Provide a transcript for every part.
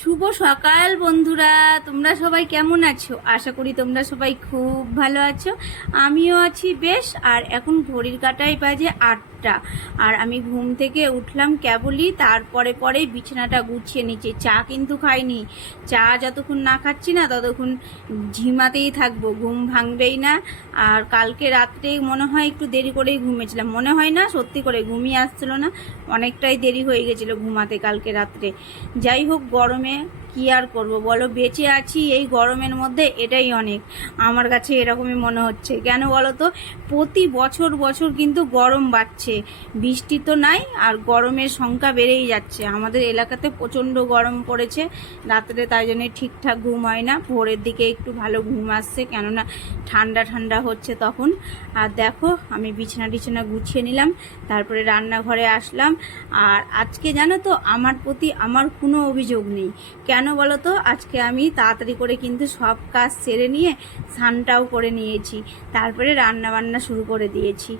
শুভ সকাল বন্ধুরা, তোমরা সবাই কেমন আছো? আশা করি তোমরা সবাই খুব ভালো আছো। আমিও আছি বেশ। আর এখন ঘড়ির কাঁটায় বাজে 8টা। আর আমি ঘুম থেকে উঠলাম কেবলই, তারপরে পরেই বিছানাটা গুছিয়ে নিচ্ছি। চা কিন্তু খাইনি। চা যতক্ষণ না খাচ্ছি না ততক্ষণ ঝিমাতেই থাকবো, ঘুম ভাঙবেই না। আর কালকে রাত্রে মনে হয় একটু দেরি করেই ঘুমিয়েছিলাম, মনে হয় না, সত্যি করে ঘুমিয়ে আসছিল না, অনেকটাই দেরি হয়ে গেছিলো ঘুমাতে কালকে রাত্রে। যাই হোক, গরমে কি আর করব বলো, বেঁচে আছি এই গরমের মধ্যে, এটাই অনেক। আমার কাছে এরকমই মনে হচ্ছে। কেন বলো তো, প্রতি বছর বছর কিন্তু গরম বাড়ছে, বৃষ্টি তো নাই, আর গরমের সংখ্যা বেড়েই যাচ্ছে। আমাদের এলাকাতে প্রচণ্ড গরম পড়েছে রাত্রে, তাই জন্য ঠিকঠাক ঘুম হয় না। ভোরের দিকে একটু ভালো ঘুম আসছে, কেননা ঠান্ডা ঠান্ডা হচ্ছে তখন। আর দেখো, আমি বিছানা টিছানা গুছিয়ে নিলাম, তারপরে রান্নাঘরে আসলাম। আর আজকে জানো তো, আমার প্রতি আমার কোনো অভিযোগ নেই। কেন বলো তো, আজকে আমি তাড়াতাড়ি করে কিন্তু সব কাজ সেরে নিয়ে স্নানটাও করে নিয়েছি, তারপরে রান্না বান্না শুরু করে দিয়েছি।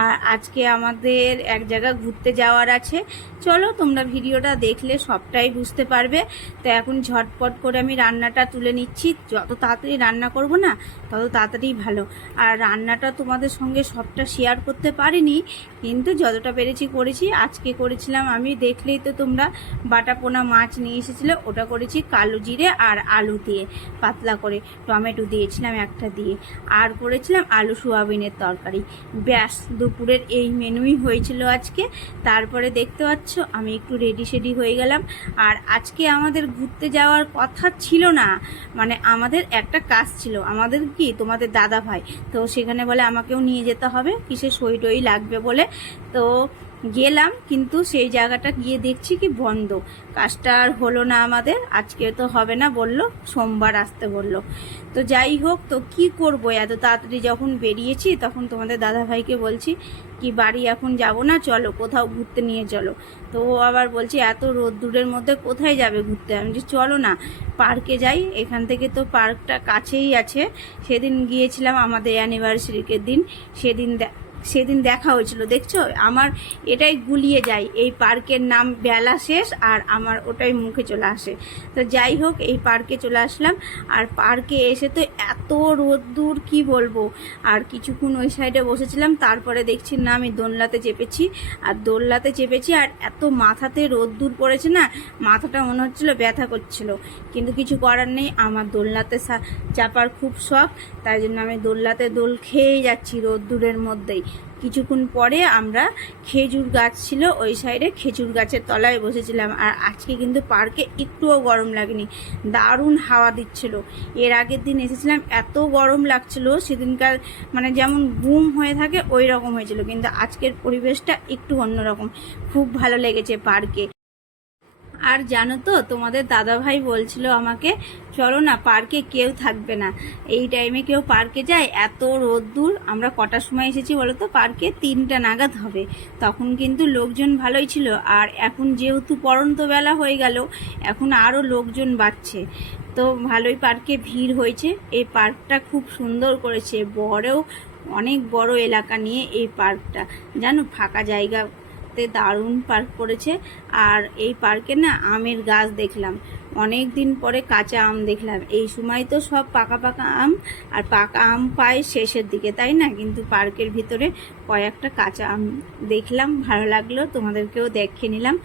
আর আজকে আমাদের এক জায়গা ঘুরতে যাওয়ার আছে। চলো, তোমরা ভিডিওটা দেখলে সবটাই বুঝতে পারবে। তো এখন ঝটপট করে আমি রান্নাটা তুলে নিচ্ছি। যত তাড়াতাড়ি রান্না করব না, তত তাড়াতাড়ি ভালো। আর রান্নাটা তোমাদের সঙ্গে সবটা শেয়ার করতে পারিনি, কিন্তু যতটা পেরেছি করেছি। আজকে করেছিলাম আমি, দেখলেই তো তোমরা, বাটা পোনা মাছ নিয়ে এসেছিলো, ওটা করেছি কালো জিরে আর আলু দিয়ে, পাতলা করে টমেটো দিয়েছিলাম একটা দিয়ে। আর করেছিলাম আলু সোয়াবিনের তরকারি। ব্যাস, দুপুরের এই মেনুই হয়েছিল আজকে। তারপরে দেখতে পাচ্ছ আমি একটু রেডি সেডি হয়ে গেলাম। আর আজকে আমাদের ঘুরতে যাওয়ার কথা ছিল না, মানে আমাদের একটা কাজ ছিল। আমাদের কি, তোমাদের দাদা ভাই, তো সেখানে বলে আমাকেও নিয়ে যেতে হবে, কিসে সই টই লাগবে বলে। তো গেলাম, কিন্তু সেই জায়গাটা গিয়ে দেখছি কি বন্ধ। কাজটা আর হলো না আমাদের, আজকে তো হবে না বললো, সোমবার আসতে বললো। তো যাই হোক, তো কি করবো, এত তাড়াতাড়ি যখন বেরিয়েছি তখন তোমাদের দাদা ভাইকে বলছি কি বাড়ি এখন যাব না, চলো কোথাও ঘুরতে নিয়ে চলো। তো ও আবার বলছে এত রোদ্দুরের মধ্যে কোথায় যাবে ঘুরতে। আমি বলছি চলো না, পার্কে যাই, এখান থেকে তো পার্কটা কাছেই আছে। সেদিন গিয়েছিলাম আমাদের অ্যানিভার্সারির দিন, সেদিন দেখা হয়েছিল। দেখছো, আমার এটাই গুলিয়ে যায়, এই পার্কের নাম বেলা শেষ আর আমার ওটাই মুখে চলে আসে। তো যাই হোক, এই পার্কে চলে আসলাম। আর পার্কে এসে তো এত রোদ্দুর, কি বলবো। আর কিছুক্ষণ ওই সাইডে বসেছিলাম, তারপরে দেখছি না আমি দোলনাতে চেপেছি। আর দোলনাতে চেপেছি, আর এত মাথাতে রোদ্দুর পড়েছে না, মাথাটা মনে হচ্ছিল ব্যথা করছিল। কিন্তু কিছু করার নেই, আমার দোলনাতে চাপার খুব শখ, তাই জন্য আমি দোলনাতে দোল খেয়েই যাচ্ছি রোদ্দুরের মধ্যেই। কিছুক্ষণ পরে আমরা, খেজুর গাছ ছিল ওই সাইডে, খেজুর গাছের তলায় বসেছিলাম। আর আজকে কিন্তু পার্কে একটুও গরম লাগেনি, দারুণ হাওয়া দিচ্ছিল। এর আগের দিন এসেছিলাম, এত গরম লাগছিল সেদিনকার, মানে যেমন গুম হয়ে থাকে ওই রকম হয়েছিল। কিন্তু আজকের পরিবেশটা একটু অন্যরকম, খুব ভালো লেগেছে পার্কে। আর জানো তো, তোমাদের দাদা ভাই বলছিল আমাকে চলো না, পার্কে কেউ থাকবে না, এই টাইমে কেউ পার্কে যায়, এত রোদ্দুর। আমরা কটার সময় এসেছি বলো তো পার্কে? 3টা নাগাদ হবে। তখন কিন্তু লোকজন ভালোই ছিল। আর এখন যেহেতু পড়ন্ত বেলা হয়ে গেল, এখন আরও লোকজন বাড়ছে। তো ভালোই পার্কে ভিড় হয়েছে। এই পার্কটা খুব সুন্দর করেছে, অনেক বড় এলাকা নিয়ে এই পার্কটা, জানো, ফাঁকা জায়গা, দারুণ পার্ক করেছে। আর এই পার্কে না আমের গাছ দেখলাম, অনেক দিন পরে কাঁচা আম দেখলাম। এই সময় তো সব পাকা পাকা আম, আর পাকা আম পায় শেষের দিকে, তাই না? কিন্তু পার্কের ভিতরে কয়েকটা কাঁচা আম দেখলাম, ভালো লাগলো, তোমাদেরকেও দেখে নিলাম।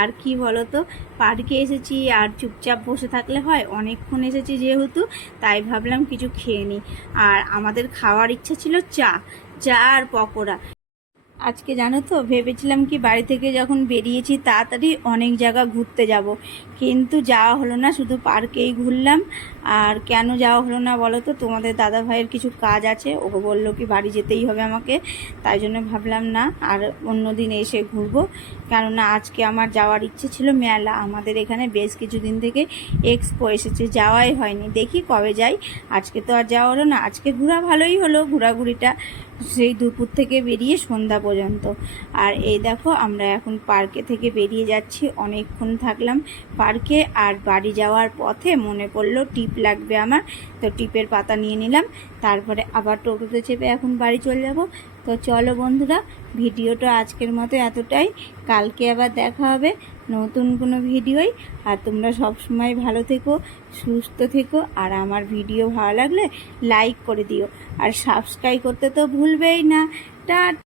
আর কি বলো তো, পার্কে এসেছি আর চুপচাপ বসে থাকলে হয়, অনেকক্ষণ এসেছি যেহেতু, তাই ভাবলাম কিছু খেয়ে নিই। আর আমাদের খাওয়ার ইচ্ছা ছিল চা, চা আর পকোড়া। আজকে জানো তো, ভেবেছিলাম কি বাড়ি থেকে যখন বেরিয়েছি তাড়াতাড়ি অনেক জায়গা ঘুরতে যাব, কিন্তু যাওয়া হলো না, শুধু পার্কেই ঘুরলাম। আর কেন যাওয়া হলো না বলো তো, তোমাদের দাদা ভাইয়ের কিছু কাজ আছে, ও বললো কি বাড়ি যেতেই হবে আমাকে, তাই জন্য ভাবলাম না, আর অন্য দিন এসে ঘুরবো। কেননা আজকে আমার যাওয়ার ইচ্ছে ছিল মেলা, আমাদের এখানে বেশ কিছুদিন থেকে এক্সপো এসেছে, যাওয়াই হয়নি, দেখি কবে যাই। আজকে তো আর যাওয়া হলো না, আজকে ঘোরা ভালোই হলো, ঘোরাঘুরিটা সেই দুপুর থেকে বেরিয়ে সন্ধ্যা পর্যন্ত। আর এই দেখো, আমরা এখন পার্কে থেকে বেরিয়ে যাচ্ছি, অনেকক্ষণ থাকলাম পার্কে। আর বাড়ি যাওয়ার পথে মনে পড়লো টিপ লাগবে আমার, তো টিপের পাতা নিয়ে নিলাম। তারপরে আবার টোটোতে চেপে এখন বাড়ি চলে যাব। তো চলো বন্ধুরা, ভিডিওটা আজকের মতো এতটাই। কালকে আবার দেখা হবে নতুন কোনো ভিডিওই। আর তোমরা সব সময় ভালো থেকো, সুস্থ থেকো। আর আমার ভিডিও ভালো লাগলে লাইক করে দিও, আর সাবস্ক্রাইব করতে তো ভুলবেই না। টা